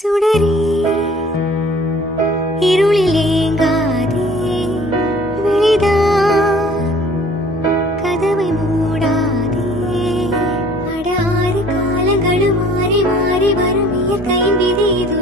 சுடரே இருளிலேங்காதே வெளிதான் கதவை மூடாதே அட 6 காலங்களும் மாறி மாறி வரும் இயற்கையின் விதி இது